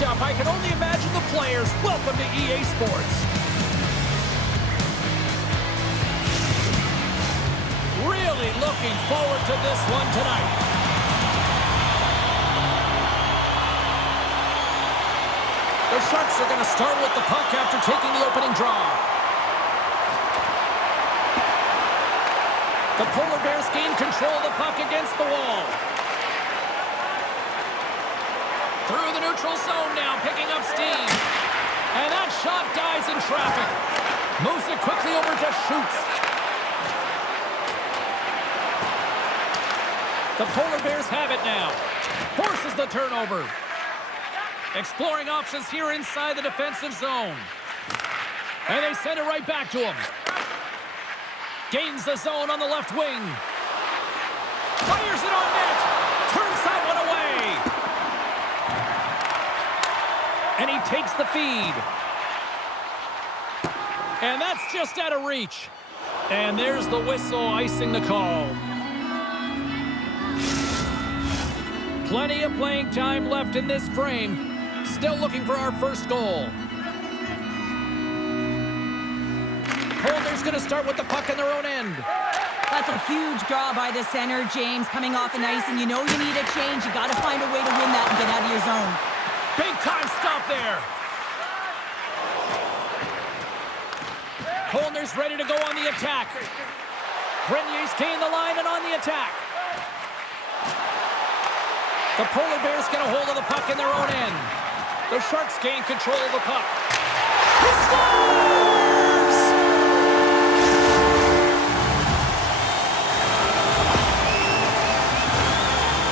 pumped up. I can only imagine the players. Welcome to EA Sports. Really looking forward to this one tonight. The Sharks are going to start with the puck after taking the opening draw. The Polar Bears gain control of the puck against the wall. Through the neutral zone now, picking up steam. And that shot dies in traffic. Moves it quickly over to Schutz. The Polar Bears have it now. Forces the turnover. Exploring options here inside the defensive zone. And they send it right back to him. Gains the zone on the left wing. Fires it on net. Turns that one away. And he takes the feed. And that's just out of reach. And there's the whistle icing the call. Plenty of playing time left in this frame. Still looking for our first goal. Holder's going to start with the puck in their own end. That's a huge draw by the center, James, coming off the ice, and you know you need a change. You got to find a way to win that and get out of your zone. Big time stop there. Holder's ready to go on the attack. Grenier's gained the line and on the attack. The Polar Bears get a hold of the puck in their own end. The Sharks gain control of the puck. He scores!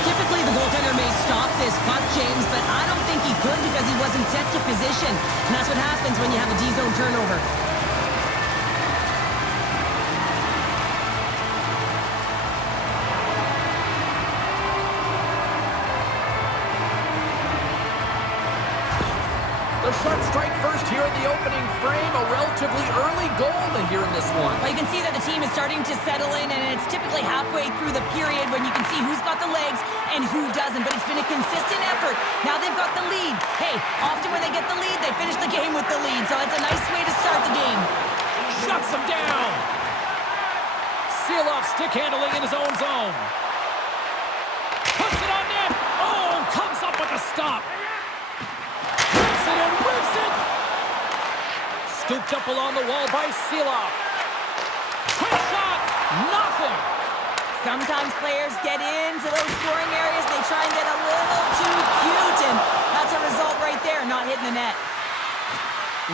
Typically, the goaltender may stop this puck, James, but I don't think he could because he wasn't set to position. And that's what happens when you have a D-zone turnover. The Sharks strike first here in the opening frame. A relatively early goal here in this one. Well, you can see that the team is starting to settle in, and it's typically halfway through the period when you can see who's got the legs and who doesn't. But it's been a consistent effort. Now they've got the lead. Hey, often when they get the lead, they finish the game with the lead. So it's a nice way to start the game. Shuts him down. Seal-off stick handling in his own zone. Puts it on net. Oh, comes up with a stop. Hits it and whips it. Scooped up along the wall by Seeloff. Quick shot. Nothing. Sometimes players get into those scoring areas. They try and get a little too cute, and that's a result right there, not hitting the net.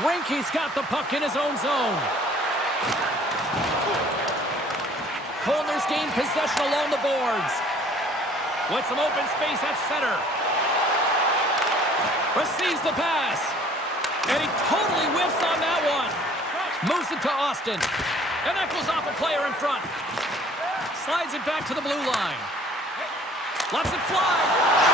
Rinky's got the puck in his own zone. Colner's gained possession along the boards. With some open space at center. Receives the pass. And he totally whiffs on that one. Moves it to Austin. And that goes off a player in front. Slides it back to the blue line. Lets it fly.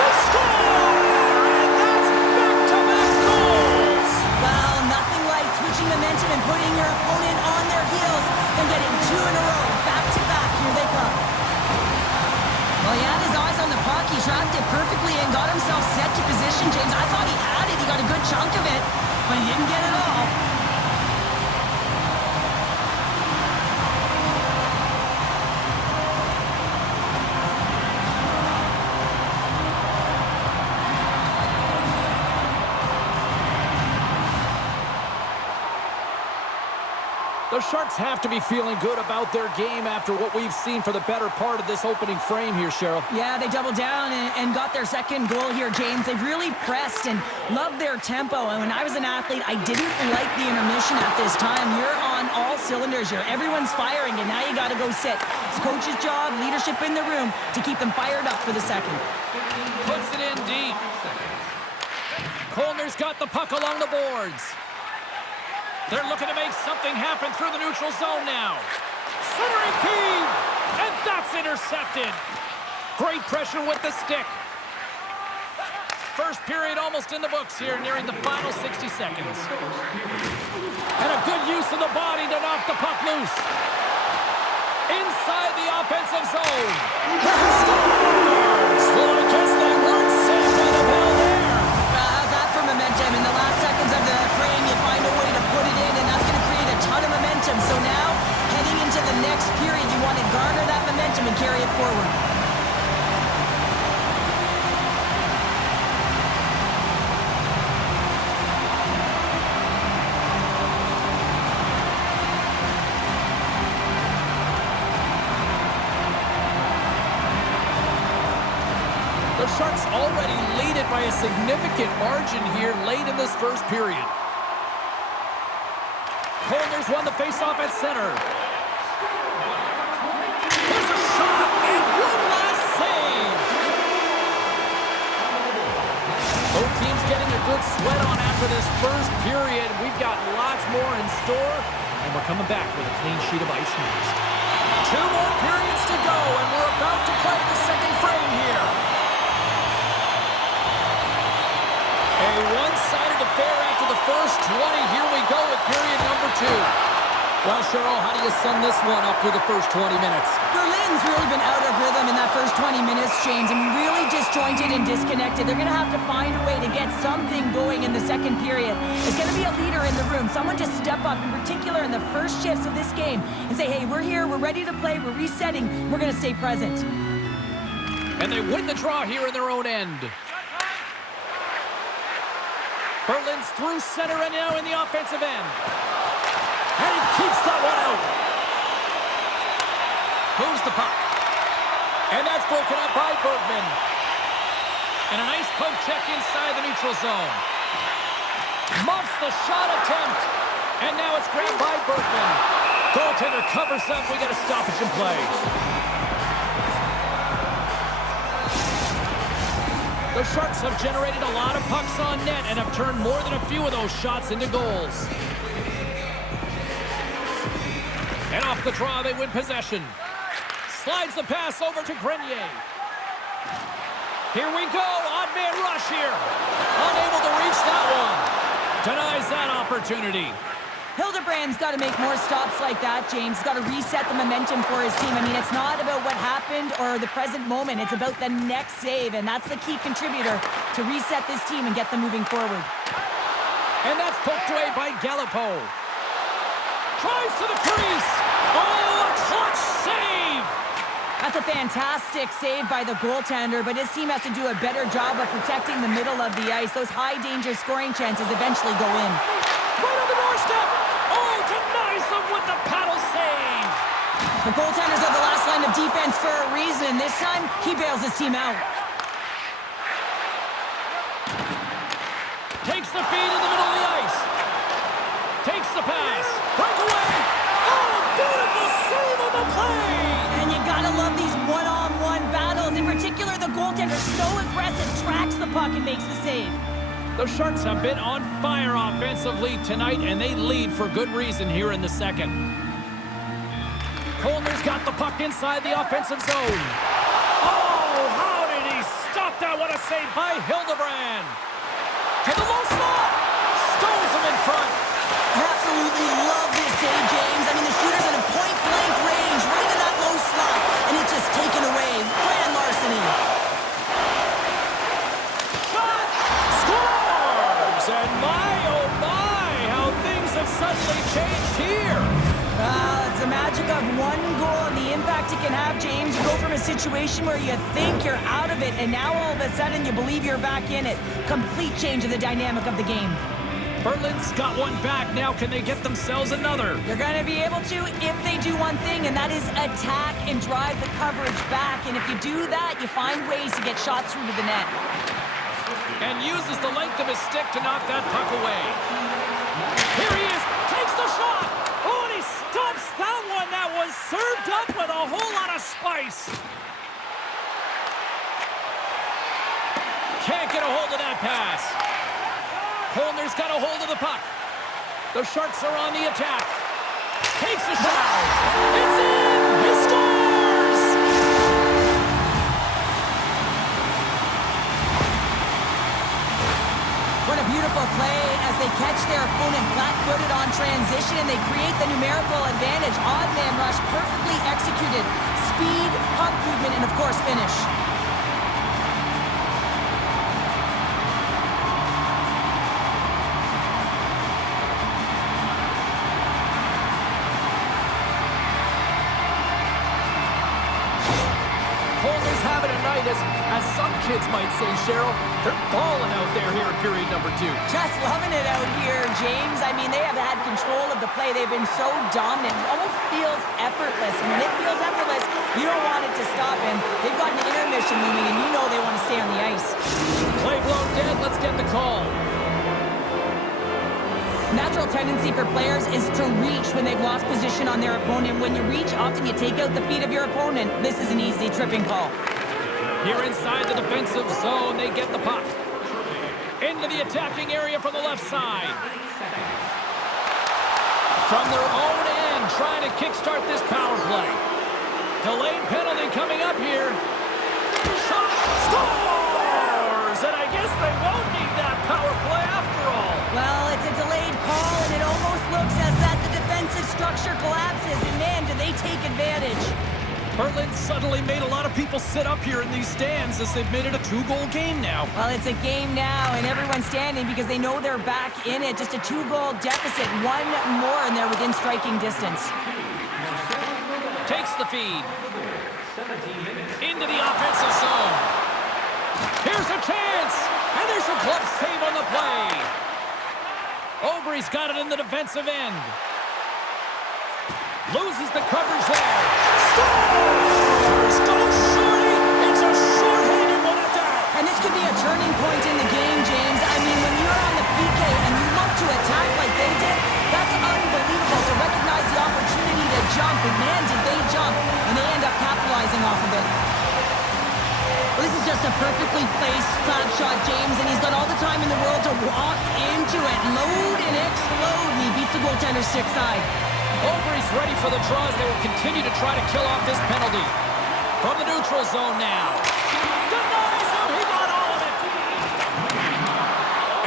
He scores! And that's back-to-back goals! Well, nothing like switching momentum and putting your opponent on their heels and getting two in a row. Back-to-back. Here they come. Well, he had his eyes on the puck. He tracked it perfectly and got himself set to position, James. I thought he had it. He got a good chunk of it, but he didn't get it all. The Sharks have to be feeling good about their game after what we've seen for the better part of this opening frame here, Cheryl. Yeah, they doubled down and got their second goal here, James. They've really pressed and loved their tempo. And when I was an athlete, I didn't like the intermission at this time. You're on all cylinders here. Everyone's firing, and now you got to go sit. It's coach's job, leadership in the room to keep them fired up for the second. Puts it in deep. Colner's got the puck along the boards. They're looking to make something happen through the neutral zone now. Centering feed, and that's intercepted. Great pressure with the stick. First period almost in the books here, nearing the final 60 seconds. And a good use of the body to knock the puck loose. Inside the offensive zone. Scores! Well, I guess they weren't safe by the bell there. How's that for momentum? Sharks already lead it by a significant margin here late in this first period. Corners won the faceoff at center. There's a shot and one last save. Both teams getting a good sweat on after this first period. We've got lots more in store, and we're coming back with a clean sheet of ice next. 2 more periods to go, and we're about to play the second frame here. A one-sided affair after the first 20. Here we go with period number 2. Well, Cheryl, how do you sum this one up through the first 20 minutes? Berlin's really been out of rhythm in that first 20 minutes, James, and really disjointed and disconnected. They're going to have to find a way to get something going in the second period. There's going to be a leader in the room, someone to step up, in particular in the first shifts of this game, and say, hey, we're here, we're ready to play, we're resetting, we're going to stay present. And they win the draw here in their own end. Berlin's through center and now in the offensive end. And he keeps that one out. Moves the puck. And that's broken up by Bergman. And a nice poke check inside the neutral zone. Muffs the shot attempt. And now it's grabbed by Bergman. Goaltender covers up. We got a stoppage in play. The Sharks have generated a lot of pucks on net and have turned more than a few of those shots into goals. And off the draw, they win possession. Slides the pass over to Grenier. Here we go, odd man rush here. Unable to reach that one. Denies that opportunity. Hildebrand's got to make more stops like that, James. He's got to reset the momentum for his team. I mean, it's not about what happened or the present moment. It's about the next save, and that's the key contributor to reset this team and get them moving forward. And that's poked away by Gallipo. Tries to the crease. Oh, a clutch save! That's a fantastic save by the goaltender, but his team has to do a better job of protecting the middle of the ice. Those high-danger scoring chances eventually go in. Right on the doorstep! Oh, denies them with the paddle save! The goaltenders are the last line of defense for a reason, and this time, he bails his team out. Takes the feed in the middle of the ice. Takes the pass. Breakaway. Oh, beautiful save on the play. And you gotta love these one-on-one battles. In particular, the goaltender so aggressive, tracks the puck and makes the save. The Sharks have been on fire offensively tonight, and they lead for good reason here in the second. Colner's got the puck inside the offensive zone. Oh, how did he stop that? What a save by Hildebrand. To the low slot. Stones him in front. Absolutely love this save, James. I mean, the shooter's in a point-blank range, right in that low slot, and it's just taken away. Grand larceny. Shot! Scores! And my, oh my, how things have suddenly changed here. It's the magic of one goal and the impact it can have, James. You go from a situation where you think you're out of it, and now all of a sudden you believe you're back in it. Complete change of the dynamic of the game. Berlin's got one back. Now can they get themselves another? You're going to be able to if they do one thing, and that is attack and drive the coverage back. And if you do that, you find ways to get shots through to the net. And uses the length of his stick to knock that puck away. Here he is. Takes the shot. Oh, and he stops that one. That was served up with a whole lot of spice. Can't get a hold of that pass. Colner's got a hold of the puck. The Sharks are on the attack. Takes a shot. It's in! He scores! What a beautiful play as they catch their opponent flat-footed on transition, and they create the numerical advantage. Odd man rush, perfectly executed. Speed, puck movement, and of course finish. Colner's having a night as some kids might say, Cheryl. They're balling out there here in period number 2. Just loving it out here, James. I mean, they have had control of the play. They've been so dominant. It almost feels effortless. And when it feels effortless, you don't want it to stop. And they've got an intermission looming, and you know they want to stay on the ice. Play blown dead. Let's get the call. Natural tendency for players is to reach when they've lost position on their opponent. When you reach, often you take out the feet of your opponent. This is an easy tripping call. Here inside the defensive zone, they get the puck. Into the attacking area from the left side. From their own end, trying to kickstart this power play. Delayed penalty coming up here. Shot! Scores! And I guess they won't need that power play after all. Well, it's a delayed call, and it almost looks as that the defensive structure collapses. And man, do they take advantage. Berlin suddenly made a lot of people sit up here in these stands as they've made it a 2-goal game now. Well, it's a game now, and everyone's standing because they know they're back in it. Just a 2-goal deficit. One more, and they're within striking distance. Takes the feed. Into the offensive zone. Here's a chance, and there's a glove save on the play. Obrey's got it in the defensive end. Loses the coverage there. Scores! Goes shorty! It's a short-handed one at that! And this could be a turning point in the game, James. I mean, when you're on the PK and you look to attack like they did, that's unbelievable to recognize the opportunity to jump. And man, did they jump. And they end up capitalizing off of it. This is just a perfectly placed slap shot, James, and he's got all the time in the world to walk into it. Load and explode, and he beats the goaltender's stick side. Obrey's ready for the draws. They will continue to try to kill off this penalty. From the neutral zone now. Denies him. He got all of it.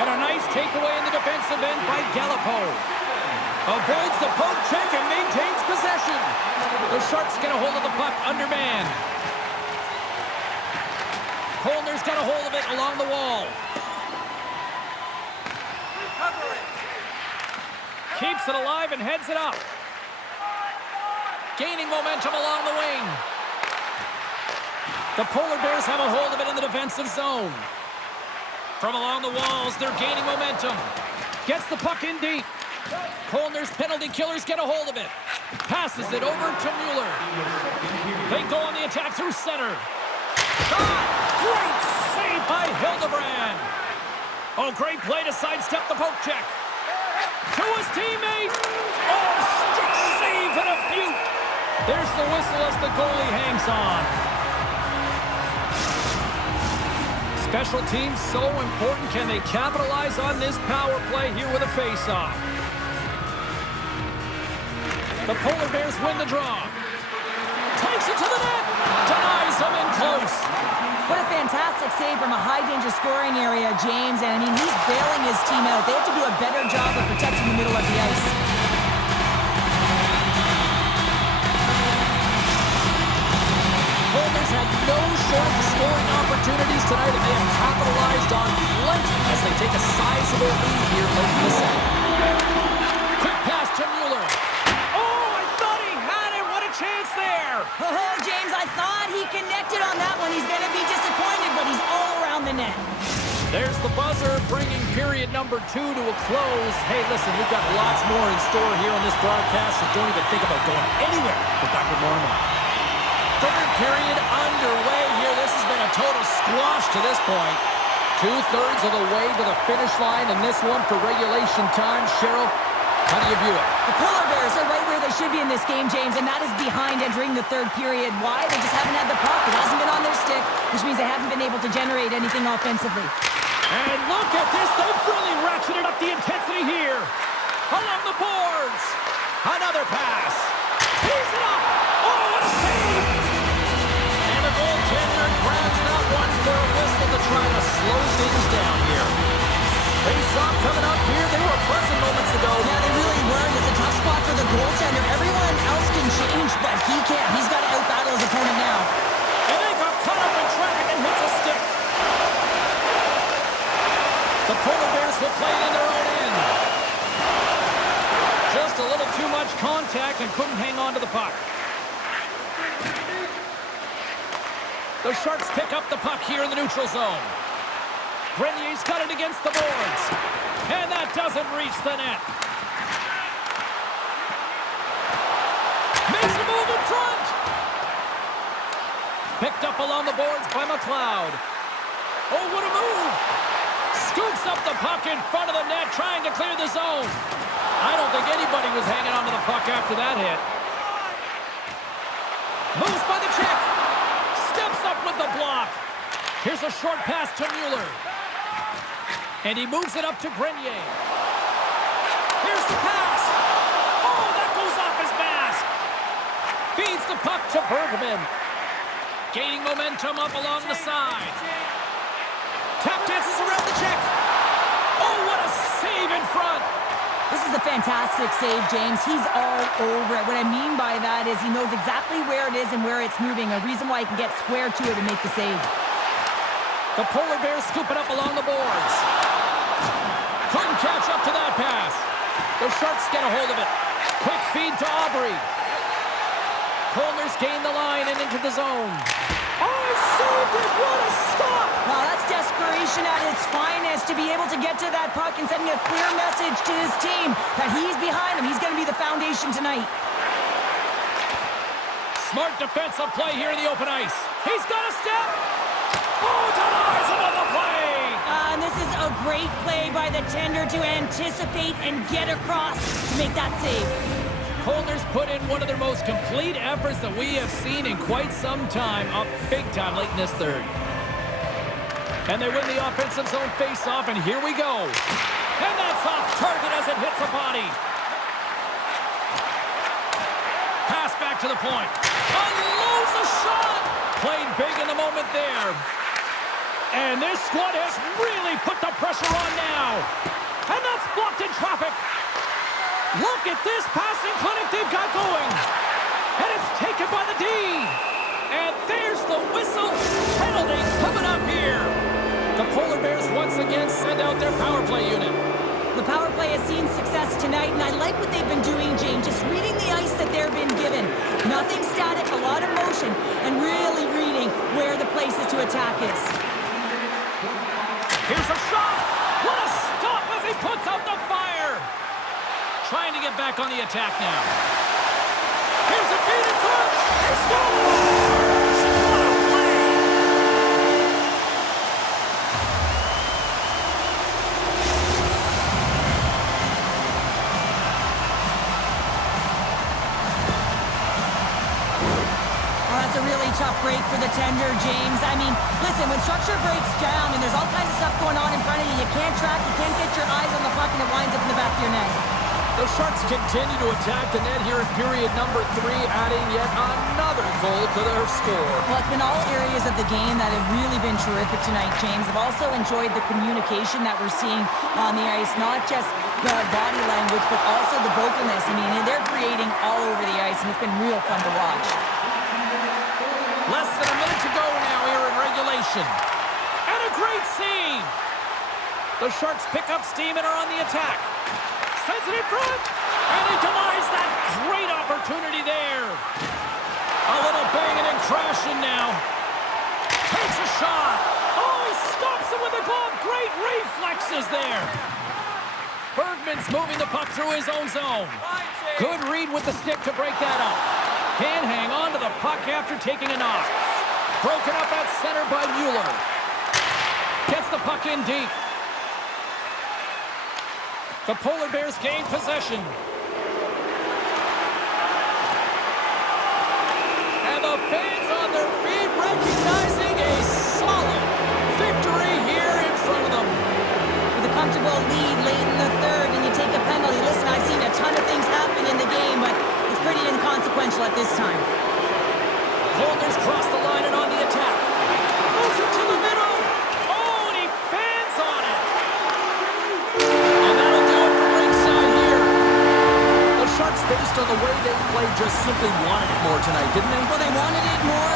And a nice takeaway in the defensive end by Gallipo. Avoids the poke check and maintains possession. The Sharks get a hold of the puck undermanned. Colner's got a hold of it along the wall. Keeps it alive and heads it up. Gaining momentum along the wing. The Polar Bears have a hold of it in the defensive zone. From along the walls, they're gaining momentum. Gets the puck in deep. Colner's penalty killers get a hold of it. Passes it over to Mueller. They go on the attack through center. Shot! Great save by Hildebrand. Oh, great play to sidestep the poke check. To his teammate. Oh, stick save and a beaut. There's the whistle as the goalie hangs on. Special teams so important. Can they capitalize on this power play here with a face-off? The Polar Bears win the draw. Takes it to the net. Denies him in close. What a fantastic save from a high-danger scoring area, James. And, I mean, he's bailing his team out. They have to do a better job of protecting the middle of the ice. Colner's had no short scoring opportunities tonight, and they have capitalized on plenty as they take a sizable lead here late in the second. Quick pass to Mueller. Oh, I thought he had it. What a chance there. Oh, James, I thought he connected on that one. He's going to be disappointed, but he's all around the net. There's the buzzer, bringing period number 2 to a close. Hey, listen, we've got lots more in store here on this broadcast, so don't even think about going anywhere. We're back with more in a moment. Third period underway here. This has been a total squash to this point. 2/3 of the way to the finish line, and this one for regulation time. Cheryl, how do you view it? The Polar Bears are right where they should be in this game, James, and that is behind entering the third period. Why? They just haven't had the puck. It hasn't been on their stick, which means they haven't been able to generate anything offensively. And look at this. They've really ratcheted up the intensity here. Along the boards. Another pass. Tees it up. Oh, what a save. And the goaltender grabs that one for a whistle to try to slow things down here. Face-off coming up here. They were pleasant moments ago. Yeah, they really were. It's a tough spot for the goaltender. Everyone else can change, but he can't. He's got to out-battle his opponent now. And they got caught up in traffic and hits a stick. The Polar Bears will play it in their own end. Just a little too much contact and couldn't hang on to the puck. The Sharks pick up the puck here in the neutral zone. Grenier's got it against the boards. And that doesn't reach the net. Makes a move in front. Picked up along the boards by McLeod. Oh, what a move. Scoops up the puck in front of the net, trying to clear the zone. I don't think anybody was hanging onto the puck after that hit. Moves by the check. Steps up with the block. Here's a short pass to Mueller. And he moves it up to Grenier. Here's the pass. Oh, that goes off his mask. Feeds the puck to Bergman. Gaining momentum up along the side. Tap dances around the check. Oh, what a save in front. This is a fantastic save, James. He's all over it. What I mean by that is he knows exactly where it is and where it's moving. A reason why he can get square to it and make the save. The Polar Bears scoop it up along the boards. Couldn't catch up to that pass. The Sharks get a hold of it. Quick feed to Aubrey. Colner's gained the line and into the zone. Oh, he saved it! What a stop! Wow, that's desperation at its finest to be able to get to that puck and sending a clear message to his team that he's behind him. He's going to be the foundation tonight. Smart defensive play here in the open ice. He's got a step. Oh, denies him on the play. And this is a great play by the tender to anticipate and get across to make that save. Colner's put in one of their most complete efforts that we have seen in quite some time, up big time late in this third. And they win the offensive zone face-off, and here we go. And that's off target as it hits a body. Pass back to the point. Unloads a shot. Played big in the moment there. And this squad has really put the pressure on now. And that's blocked in traffic. Look at this passing clinic they've got going. And it's taken by the D. And there's the whistle. Penalty coming up here. The Polar Bears once again send out their power play unit. The power play has seen success tonight, and I like what they've been doing, James. Just reading the ice that they've been given. Nothing static, a lot of motion, and really reading where the places to attack is. Here's a shot. What a stop as he puts out the fire. Trying to get back on the attack now. Here's a feed in front. He scores! What a play! Oh, that's a really tough break for the tender, James. I mean, listen, when structure breaks down and there's all kinds of stuff going on in front of you, you can't track, you can't get your eyes on the puck, and it winds up in the back of your net. The Sharks continue to attack the net here in period number 3, adding yet another goal to their score. Well, it's been all areas of the game that have really been terrific tonight, James. I've also enjoyed the communication that we're seeing on the ice, not just the body language, but also the vocalness. I mean, they're creating all over the ice, and it's been real fun to watch. Less than a minute to go now here in regulation. And a great save! The Sharks pick up steam and are on the attack. Sends it in front, and he denies that great opportunity there. A little banging and crashing now. Takes a shot. Oh, he stops it with a glove. Great reflexes there. Bergman's moving the puck through his own zone. Good read with the stick to break that up. Can hang on to the puck after taking a knock. Broken up at center by Mueller. Gets the puck in deep. The Polar Bears gain possession. And the fans on their feet recognizing a solid victory here in front of them. With a comfortable lead late in the third, and you take a penalty. Listen, I've seen a ton of things happen in the game, but it's pretty inconsequential at this time. Colner's crossed the line and on the attack. Moves it to the middle. Oh, and he fans on it. And that'll do it for ringside here. The Sharks, based on the way they played, just simply wanted it more tonight, didn't they? Well, they wanted it more,